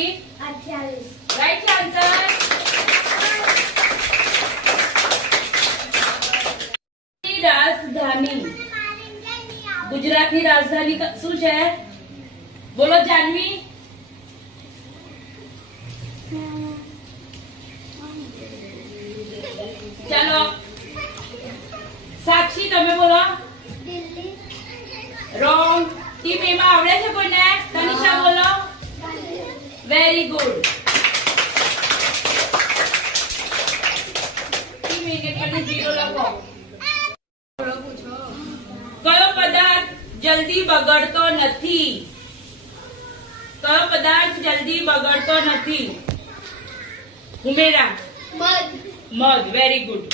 જાનવી 28 right answer. રાજધાની ગુજરાતની રાજધાની શું છે? બોલો જાનવી. ચાલો સાક્ષી તમે બોલો. દિલ્હી રોંગ. ટીમ એમાં આવડે છે કોઈને? તનિષા બોલો. Very good. ટીમ એ કે પણ 0 લખો. કયો પદાર્થ જલ્દી બગડતો નથી? કયો પદાર્થ જલ્દી બગડતો નથી? હુમેરા. મધ મધ. Very good.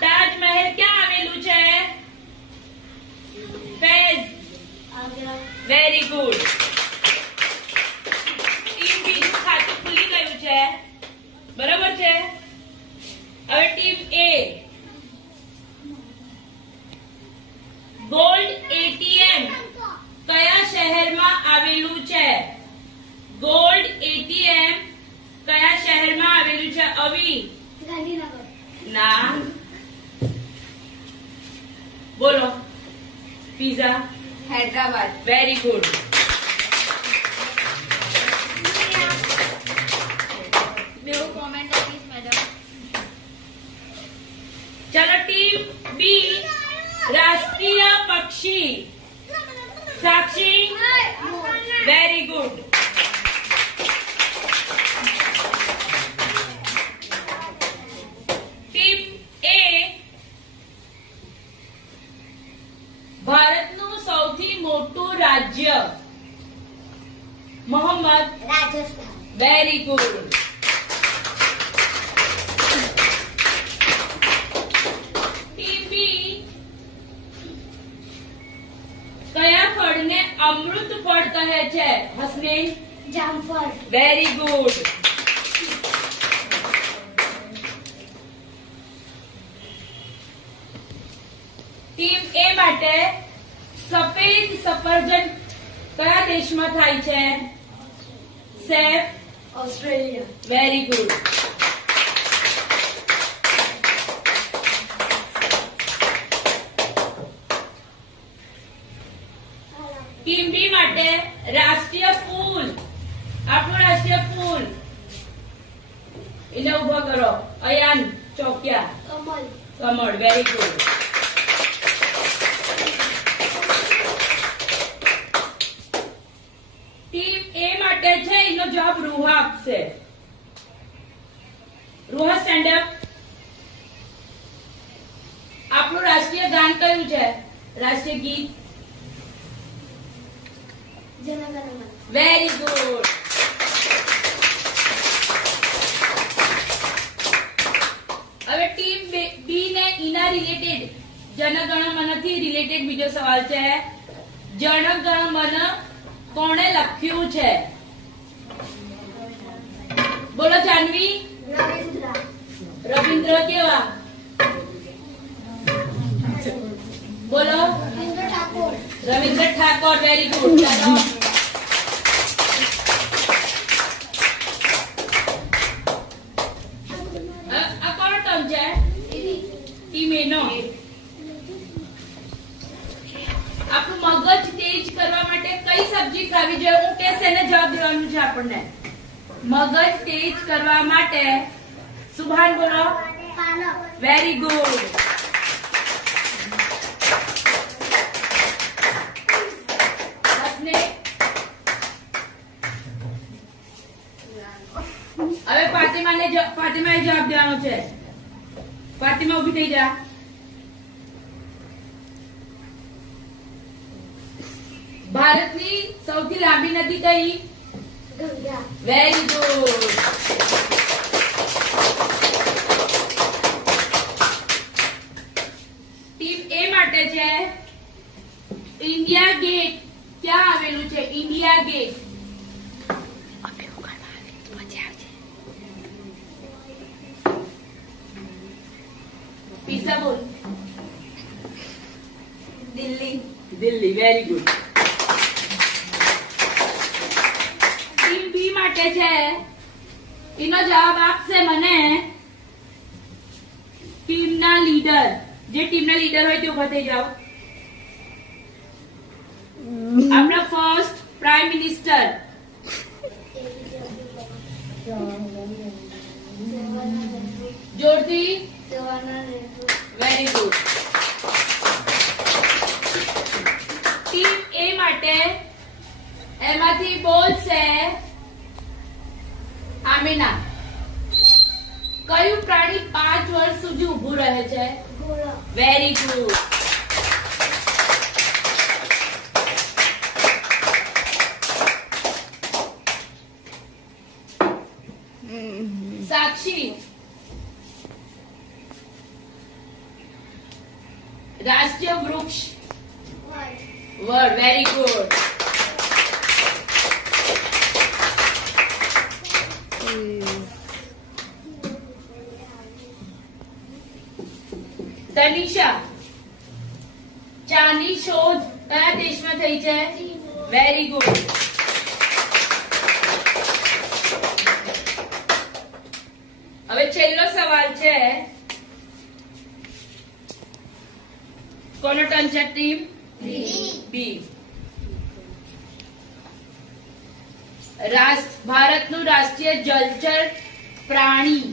તાજમહેલ ક્યાં આવેલું છે? ફૈઝ. Agra very good. ટીમ બીજું ખાતું ખુલી ગયું છે, બરાબર છે. હવે ટીમ એ. ગોલ્ડ એટીએમ કયા શહેરમાં આવેલું છે? ગોલ્ડ એટીએમ કયા શહેરમાં આવેલું છે? અવી. ગાંધીનગર ના. બોલો. પિઝા. हैदराबाद. Very good. मेरे को कमेंट प्लीज मैडम. चलो टीम बी. राष्ट्रीय पक्षी. Sakshi. Very good. Team A. ભારતનું સૌથી મોટું રાજ્ય? Mohammad. Rajasthan very good. Team B. કયા ફળને અમૃત ફળ કહે છે? હસનેન. જામફળ વેરી ગુડ. ટીમ એ માટે સફેદ સફરજન કયા દેશમાં થાય છે? સેફ. Australia very good. Team B માટે રાષ્ટ્રીય ફૂલ. આપણું રાષ્ટ્રીય ફૂલ એને ઉભો કરો. અયાન ચોકિયા. કમલ કમળ. Very good. ટીમ એ માટે છે એનો જવાબ રૂહા આપશે. Ruha stand up. આપણું રાષ્ટ્રીય ગાન કયું છે? રાષ્ટ્રીય ગીત. Jana Gana Mana very good. હવે ટીમ બી ને ઈના રિલેટેડ જનગણમન થી રિલેટેડ બીજો સવાલ છે. જનગણમન કોણે લખ્યું છે? બોલો જાનવી. રવિન્દ્ર રવિન્દ્ર કેવા? બોલો. રવિન્દ્ર ઠાકોર રવિન્દ્ર ઠાકોર. Very good. ચાલો આ કોનો ટર્મ છે? ટીમ એ નો. આપણું મગજ તેજ કરવા માટે કઈ સબ્જી ખાવી જોઈએ? હું કે શેને જવાબ દેવાનું છે આપણને? મગજ તેજ કરવા માટે સુભાન બોલો. પાલક વેરી ગુડ. હવે ફાતિમાએ જવાબ દેવાનો છે. ફાતિમા ઉભી થઈ જા. ભારતની સૌથી લાંબી નદી કઈ? Ganga very good. Team A માટે છે ઇન્ડિયા ગેટ ક્યાં આવેલું છે? India Gate. પીઝા બોલ. दिल्ली. દિલ્હી. Very good. માટે છે એનો જવાબ આપશે મને ટીમના લીડર. જે ટીમના લીડર હોય તે ઉભા થઈ જાઓ. આપણા ફર્સ્ટ પ્રાઇમ મિનિસ્ટર જોરથી. Very good. ટીમ એ માટે એમાંથી બોલશે આમીના. કયું પ્રાણી 5 વર્ષ સુધી ઊભું રહે છે? ઘોડો. Very good. સાક્ષી રાષ્ટ્રીય વૃક્ષ વડ. Very good. તનિષા ચાની શોધ કયા દેશમાં થઈ છે? Very good. હવે છેલ્લો સવાલ છે. કોનો ટર્ન છે? Team B. ભારતનું રાષ્ટ્રીય જલચર પ્રાણી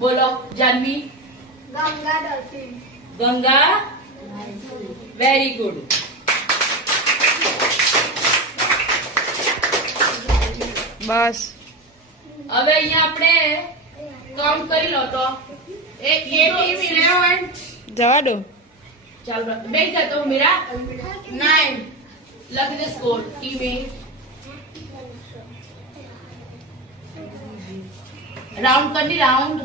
બોલો. Janvi. Ganga dolphin. Ganga. Very good. બસ હવે અહીંયા આપણે કાઉન્ટ કરી લો તો એક ટીમ 11. જવા દો. ચાલો બે જતો મીરા 9. લખી દે સ્કોર. ટીમ એ રાઉન્ડ કરી. રાઉન્ડ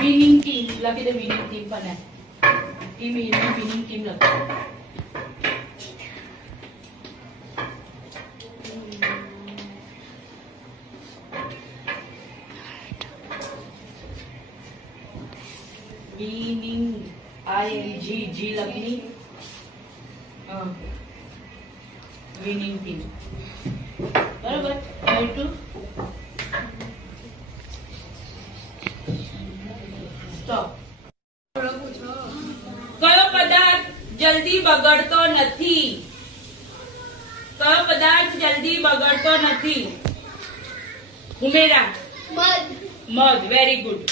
વિનિંગ ટીમ લખી દે. વિનિંગ ટીમ પણ ટીમ એ વિનિંગ ટીમ લખી. વિનિંગ ING જી લખી. વિનિંગ ટીમ બરાબર. સ્ટોપ. કયો પદાર્થ જલ્દી બગડતો નથી? કયો પદાર્થ જલ્દી બગડતો નથી? ઉમેરા. મધ. Very good.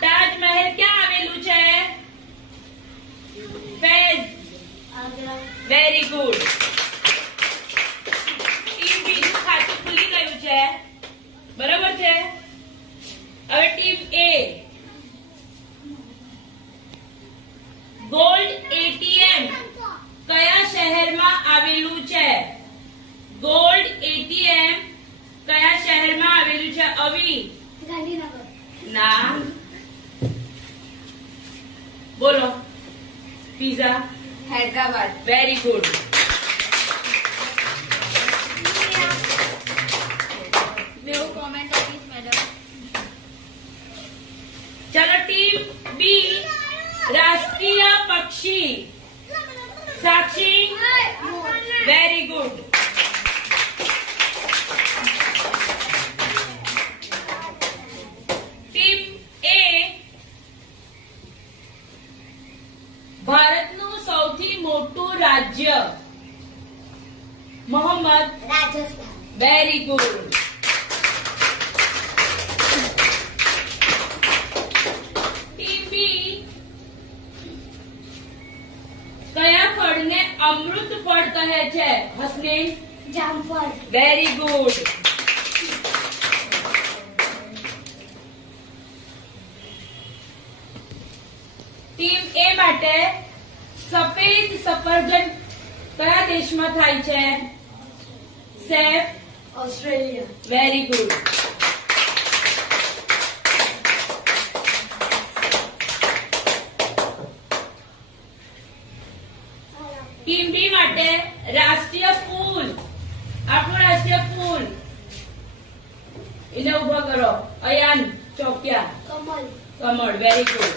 તાજમહેલ ક્યાં આવેલું છે? ફેઝ. Very good. ટીમ બીજું ખાતું ખુલી ગયું છે. બરાબર છે. હવે ટીમ એ ગોલ્ડ ATM કયા શહેરમાં આવેલું છે? ગોલ્ડ ATM કયા શહેરમાં આવેલું છે? અવી. ગાંધીનગર. ના. બોલો. પિઝા. हैदराबाद. Very good. मेरे को कमेंट ऑफिस मैडम. चलो टीम बी राष्ट्रीय पक्षी Sakshi. Very good. Team A ભારતનું સૌથી મોટું રાજ્ય? Mohammad. Rajasthan. Very good. Team B કયા ફળને અમૃત ફળ કહે છે? હસનૈન. જામફળ. Very good. ટીમ એ માટે સફેદ સફરજન કયા દેશમાં થાય છે? સેફ. Australia. Very good. Team B માટે રાષ્ટ્રીય ફૂલ. આપણું રાષ્ટ્રીય ફૂલ એને ઉભો કરો. અયાન ચોકિયા. કમલ. કમળ. Very good.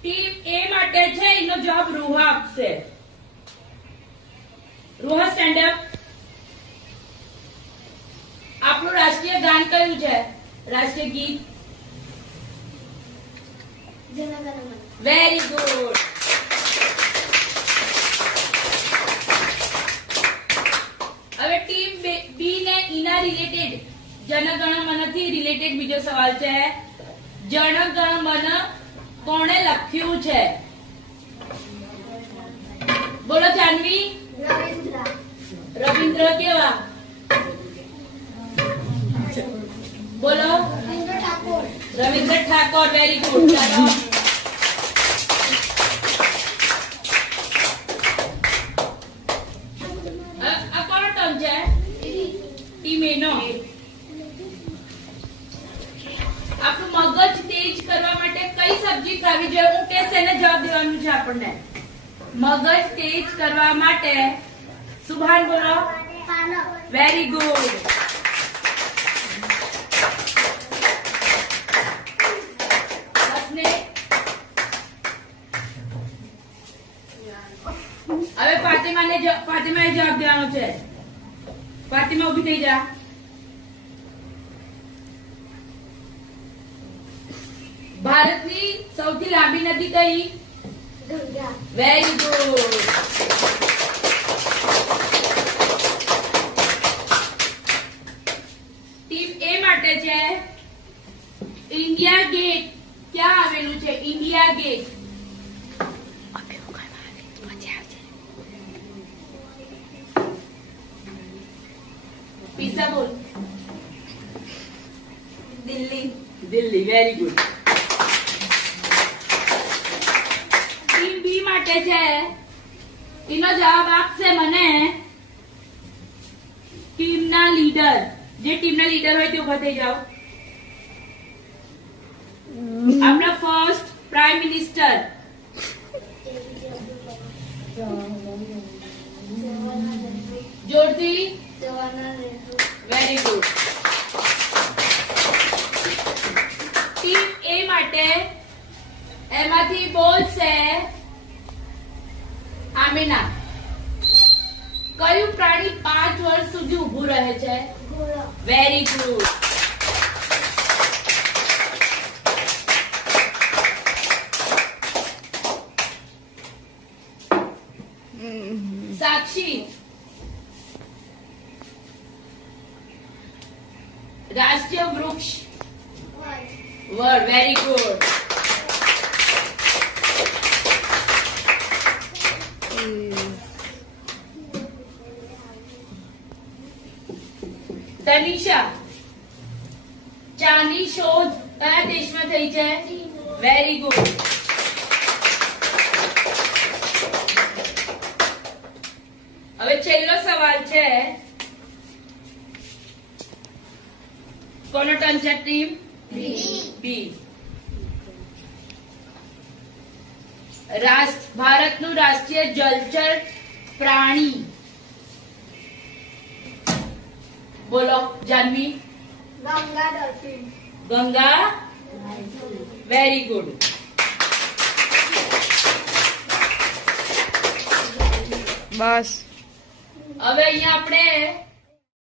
ટીમ એ માટે છે એનો જવાબ રૂહા આપશે. Ruha stand up. આપણું રાષ્ટ્રીય ગાન કયું છે? રાષ્ટ્રીય ગીત. જનગણમન. Very good. હવે ટીમ બી ને ઈના રિલેટેડ જનગણ મન થી રિલેટેડ બીજો સવાલ છે. જનગણ મન કોણે લખ્યું છે? બોલો જાનવી. રવિન્દ્ર. રવિન્દ્ર કેવા? બોલો. રવિન્દ્ર ઠાકોર. રવિન્દ્ર ઠાકોર. Very good. ચાલો આ કોનો ટર્ન છે? ટીમ એ નો. આપણું મગજ તેજ કરવા માટે કઈ સબ્જી ખાવી જોઈએ? હું ટેસ્ટ એને જવાબ દેવાનું છે આપણને. મગજ તેજ કરવા માટે સુભાન બોલો. પાલક. Very good. હવે ફાતિમાએ જવાબ દેવાનો છે. ફાતિમા ઉભી થઈ જા. ભારતની સૌથી લાંબી નદી કઈ? Ganga. Very good. Team A માટે છે ઇન્ડિયા ગેટ ક્યાં આવેલું છે? India gate. પીસા બોલ. Delhi. Delhi. Very good. Team B માટે છે એનો જવાબ આપશે મને ટીમના લીડર. જે ટીમના લીડર હોય તે ઉભા થઈ જાઓ. આપણા ફર્સ્ટ પ્રાઇમ મિનિસ્ટર. જોરથી. Jawaharlal Nehru. Very good. Team A માટે એમાંથી બોલશે આમીના. કયું પ્રાણી 5 વર્ષ સુધી ઊભું રહે છે? ઘોડો. Very good. સાક્ષી. રાષ્ટ્રીય વૃક્ષ. વડ. Very good. તનિષા. ચાની શોધ કયા દેશમાં થઈ છે? Very good. હવે છેલ્લો સવાલ છે. કોનો ટર્ન છે? Team B. ભારતનું રાષ્ટ્રીય જલચર પ્રાણી. બોલો Janvi. Ganga. Dolphin. Ganga. Very good. બસ. હવે અહીંયા આપણે